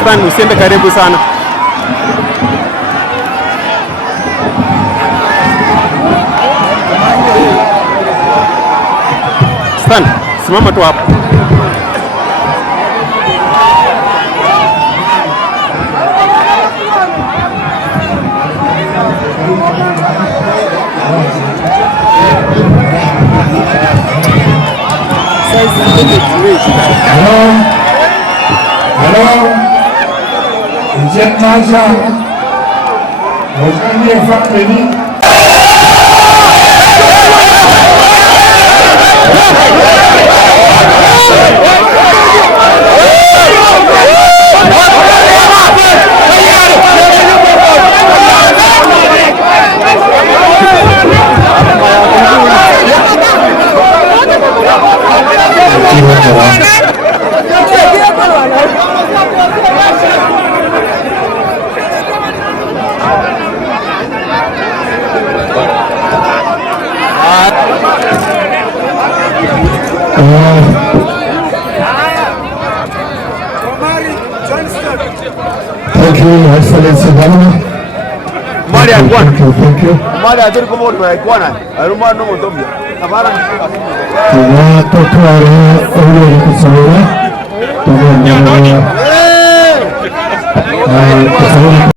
Stan, usiende karibu sana. Stan, simama tu hapo. Hello, Jet Nasha, Rosalie family. Thank you, Excellency Governor. Thank you. Thank you.